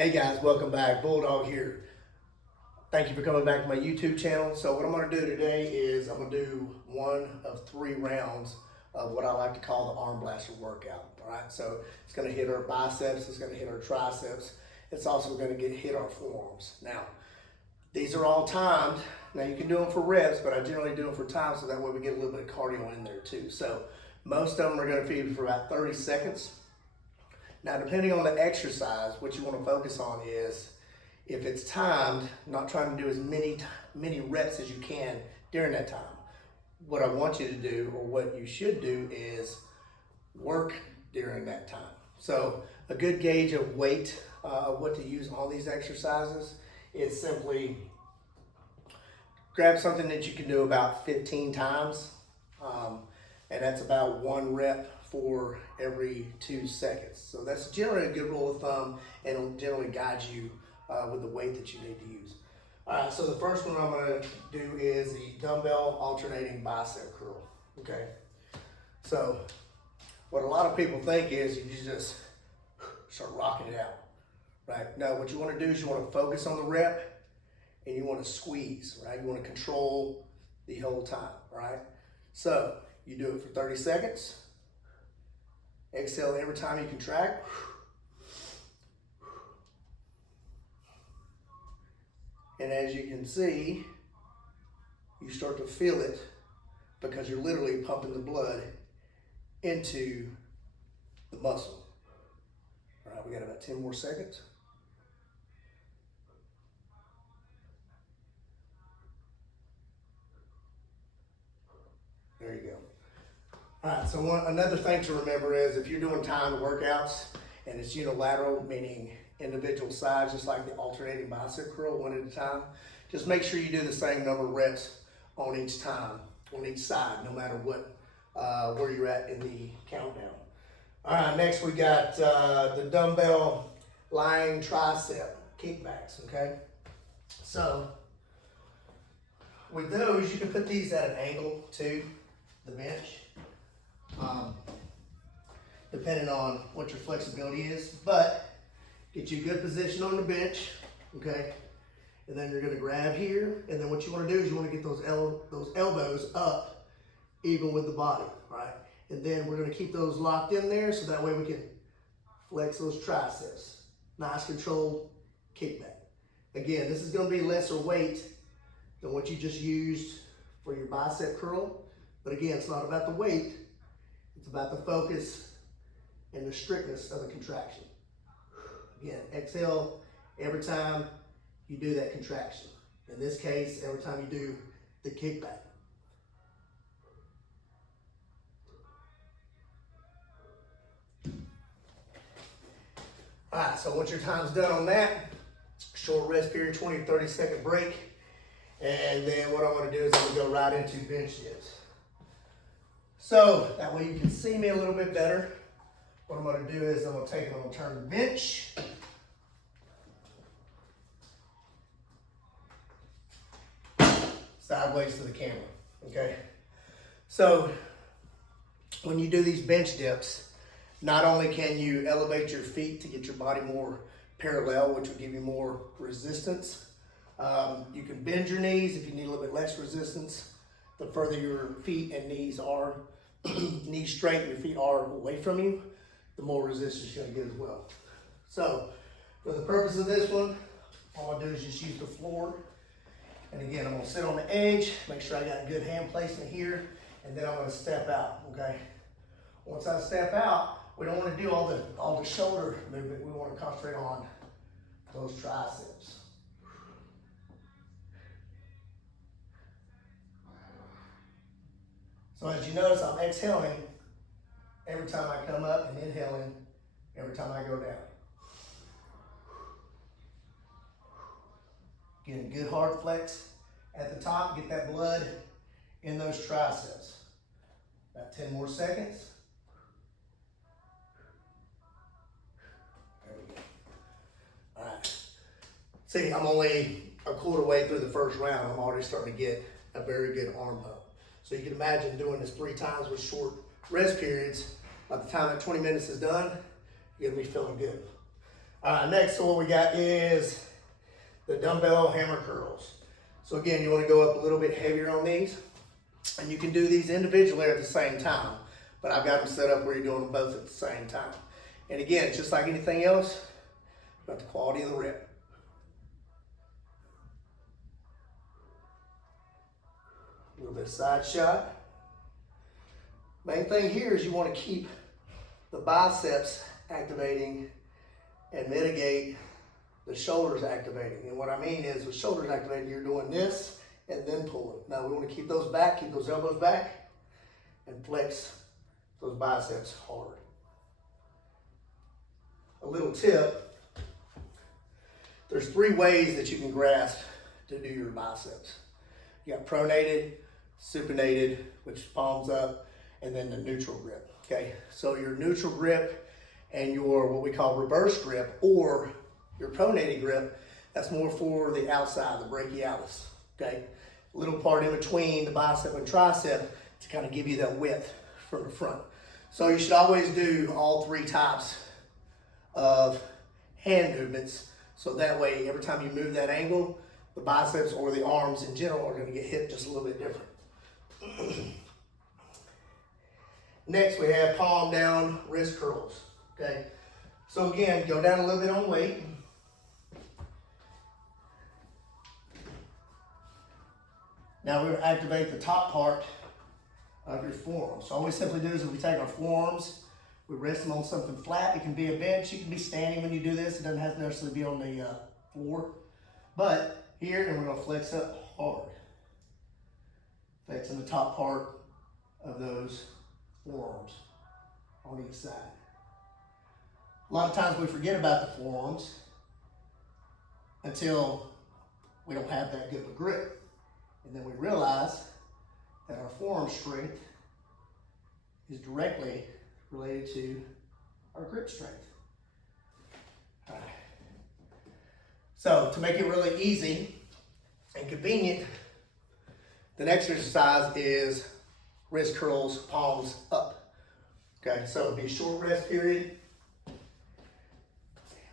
Hey guys, welcome back. Bulldog here. Thank you for coming back to my YouTube channel. So what I'm going to do today is I'm going to do one of 3 rounds of what I like to call the arm blaster workout. All right, so it's going to hit our biceps, it's going to hit our triceps, it's also going to hit our forearms. Now, these are all timed. Now you can do them for reps, but I generally do them for time so that way we get a little bit of cardio in there too. So most of them are going to feed for about 30 seconds. Now, depending on the exercise, what you want to focus on is, if it's timed, not trying to do as many reps as you can during that time. What I want you to do, or what you should do, is work during that time. So a good gauge of weight, what to use on these exercises is simply grab something that you can do about 15 times, and that's about 1 rep for every 2 seconds. So that's generally a good rule of thumb, and it'll generally guide you with the weight that you need to use. All right, so the first one I'm gonna do is the dumbbell alternating bicep curl, okay? So what a lot of people think is you just start rocking it out, right? No, what you wanna do is you wanna focus on the rep and you wanna squeeze, right? You wanna control the whole time, right? So you do it for 30 seconds. Exhale every time you contract. And as you can see, you start to feel it because you're literally pumping the blood into the muscle. All right, we got about 10 more seconds. There you go. All right, so another thing to remember is if you're doing timed workouts and it's unilateral, meaning individual sides, just like the alternating bicep curl, 1 at a time, just make sure you do the same number of reps on each time, on each side, no matter what, where you're at in the countdown. All right, next we got the dumbbell lying tricep kickbacks, okay? So with those, you can put these at an angle to the bench, depending on what your flexibility is, but get you a good position on the bench, okay? And then you're gonna grab here, and then what you wanna do is you wanna get those elbows up even with the body, right? And then we're gonna keep those locked in there so that way we can flex those triceps. Nice controlled kickback. Again, this is gonna be lesser weight than what you just used for your bicep curl, but again, it's not about the weight, it's about the focus and the strictness of the contraction. Again, exhale every time you do that contraction. In this case, every time you do the kickback. All right, so once your time's done on that, short rest period, 20 to 30 second break. And then what I'm gonna do is I'm gonna go right into bench dips. So that way you can see me a little bit better. What I'm gonna do is I'm gonna take it, I'm gonna turn the bench. Sideways to the camera, okay? So when you do these bench dips, not only can you elevate your feet to get your body more parallel, which will give you more resistance, you can bend your knees if you need a little bit less resistance. The further your feet and knees are, knees straight and your feet are away from you, the more resistance you're gonna get as well. So for the purpose of this one, all I do is just use the floor. And again, I'm gonna sit on the edge, make sure I got good hand placement here, and then I'm gonna step out, okay? Once I step out, we don't wanna do all the shoulder movement. We wanna concentrate on those triceps. So as you notice, I'm exhaling every time I come up and inhaling every time I go down. Get a good hard flex at the top, get that blood in those triceps. About 10 more seconds. There we go. All right. See, I'm only a quarter way through the first round. I'm already starting to get a very good arm pump. So you can imagine doing this 3 times with short rest periods. By the time that 20 minutes is done, you're gonna be feeling good. Next, so what we got is the dumbbell hammer curls. So again, you want to go up a little bit heavier on these, and you can do these individually at the same time, but I've got them set up where you're doing them both at the same time. And again, just like anything else, about the quality of the rep. A little bit of side shot. Main thing here is you want to keep the biceps activating and mitigate the shoulders activating. And what I mean is with shoulders activating, you're doing this and then pulling. Now we want to keep those back, keep those elbows back, and flex those biceps hard. A little tip, there's 3 ways that you can grasp to do your biceps. You got pronated, supinated, which is palms up, and then the neutral grip, okay? So your neutral grip and your what we call reverse grip or your pronated grip, that's more for the outside, the brachialis, okay? A little part in between the bicep and tricep to kind of give you that width from the front. So you should always do all 3 types of hand movements, so that way every time you move that angle, the biceps or the arms in general are gonna get hit just a little bit different. Next, we have palm down wrist curls, okay? So again, go down a little bit on weight. Now we're gonna activate the top part of your forearms. So all we simply do is we take our forearms, we rest them on something flat. It can be a bench, you can be standing when you do this. It doesn't have to necessarily be on the floor. But here, and we're gonna flex up hard. Flexing the top part of those forearms on each side. A lot of times we forget about the forearms until we don't have that good of a grip. And then we realize that our forearm strength is directly related to our grip strength. All right. So to make it really easy and convenient, the next exercise is wrist curls, palms up. Okay, so it'll be a short rest period.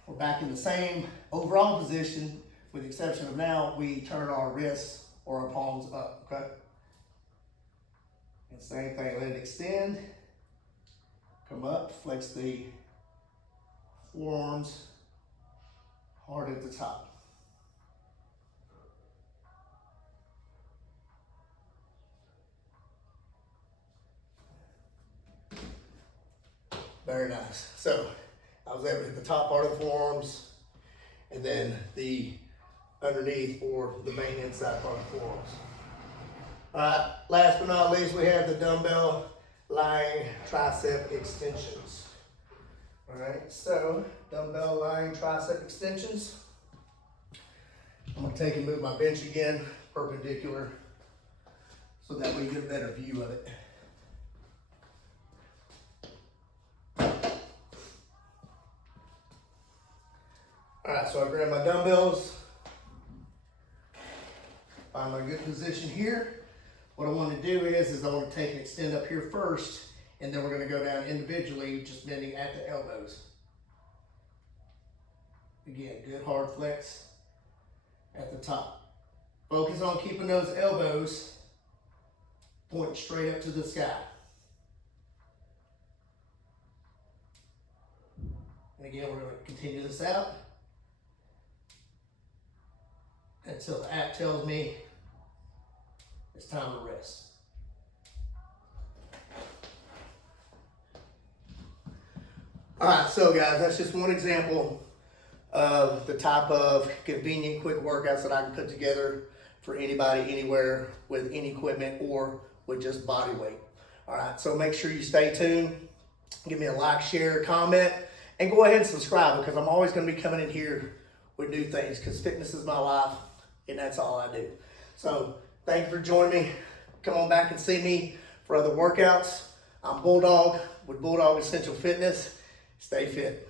We're back in the same overall position, with the exception of now we turn our wrists or our palms up, okay? And same thing, let it extend, come up, flex the forearms hard at the top. Very nice. So I was able to hit the top part of the forearms and then the underneath or the main inside part of the forearms. All right, last but not least, we have the dumbbell lying tricep extensions. All right, so dumbbell lying tricep extensions. I'm gonna take and move my bench again, perpendicular, so that way you get a better view of it. All right, so I grab my dumbbells, find my good position here. What I want to do is I want to take and extend up here first, and then we're going to go down individually, just bending at the elbows. Again, good hard flex at the top. Focus on keeping those elbows pointing straight up to the sky. And again, we're going to continue this out until the app tells me it's time to rest. All right, so guys, that's just one example of the type of convenient, quick workouts that I can put together for anybody, anywhere, with any equipment or with just body weight. All right, so make sure you stay tuned. Give me a like, share, comment, and go ahead and subscribe, because I'm always going to be coming in here with new things, because fitness is my life, and that's all I do. So thank you for joining me. Come on back and see me for other workouts. I'm Bulldog with Bulldog Essential Fitness. Stay fit.